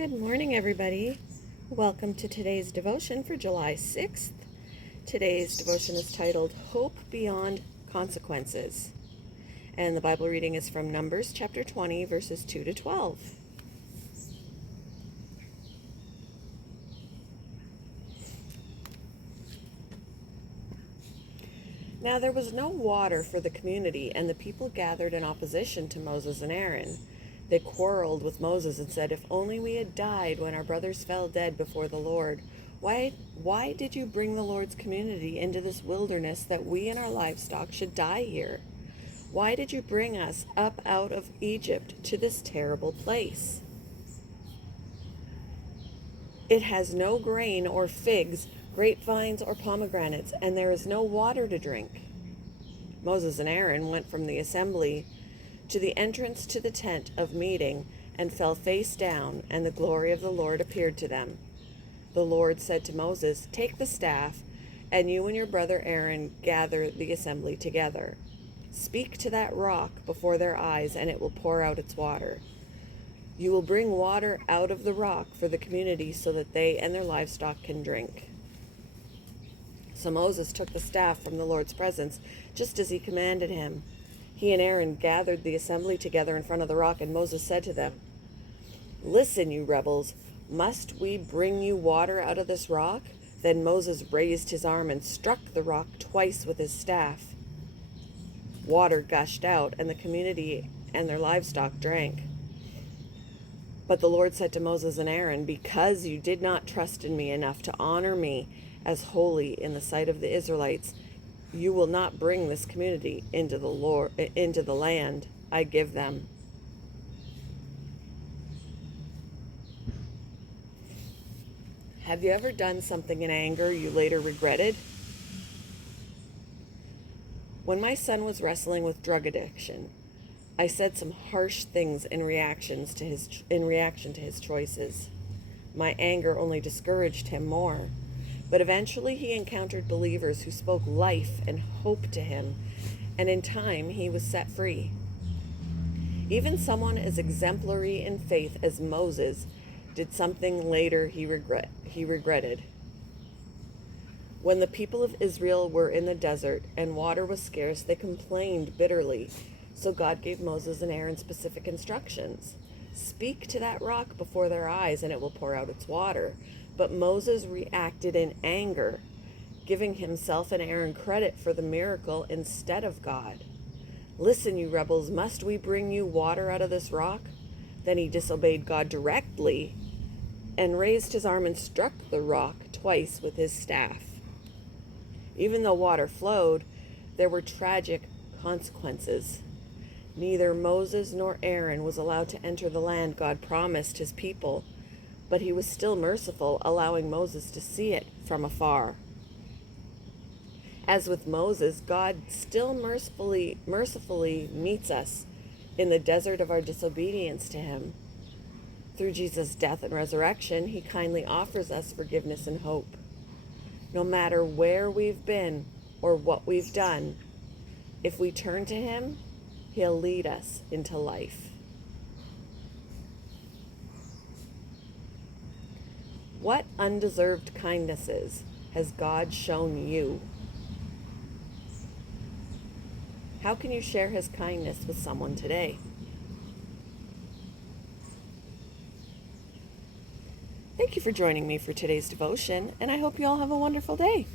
Good morning, everybody. Welcome to today's devotion for July 6th. Today's devotion is titled Hope Beyond Consequences. And the Bible reading is from Numbers chapter 20, verses 2 to 12. Now there was no water for the community, and the people gathered in opposition to Moses and Aaron. They quarreled with Moses and said, "If only we had died when our brothers fell dead before the Lord. Why did you bring the Lord's community into this wilderness that we and our livestock should die here? Why did you bring us up out of Egypt to this terrible place? It has no grain or figs, grapevines or pomegranates, and there is no water to drink." Moses and Aaron went from the assembly to the entrance to the tent of meeting and fell face down, and the glory of the Lord appeared to them. The Lord said to Moses, "Take the staff, and you and your brother Aaron gather the assembly together. Speak to that rock before their eyes, and it will pour out its water. You will bring water out of the rock for the community so that they and their livestock can drink." So Moses took the staff from the Lord's presence, just as he commanded him. He and Aaron gathered the assembly together in front of the rock, and Moses said to them, "Listen, you rebels, must we bring you water out of this rock?" Then Moses raised his arm and struck the rock twice with his staff. Water gushed out, and the community and their livestock drank. But the Lord said to Moses and Aaron, "Because you did not trust in me enough to honor me as holy in the sight of the Israelites, you will not bring this community into the land I give them." Have you ever done something in anger you later regretted? When my son was wrestling with drug addiction, I said some harsh things in reaction to his choices. My anger only discouraged him more. But eventually he encountered believers who spoke life and hope to him, and in time he was set free. Even someone as exemplary in faith as Moses did something later he regretted. When the people of Israel were in the desert and water was scarce, they complained bitterly. So God gave Moses and Aaron specific instructions. "Speak to that rock before their eyes, and it will pour out its water." But Moses reacted in anger, giving himself and Aaron credit for the miracle instead of God. "Listen, you rebels, must we bring you water out of this rock?" Then he disobeyed God directly and raised his arm and struck the rock twice with his staff. Even though water flowed, there were tragic consequences. Neither Moses nor Aaron was allowed to enter the land God promised his people, but he was still merciful, allowing Moses to see it from afar. As with Moses, God still mercifully meets us in the desert of our disobedience to him. Through Jesus' death and resurrection, he kindly offers us forgiveness and hope. No matter where we've been or what we've done, if we turn to him, he'll lead us into life. What undeserved kindnesses has God shown you? How can you share his kindness with someone today? Thank you for joining me for today's devotion, and I hope you all have a wonderful day.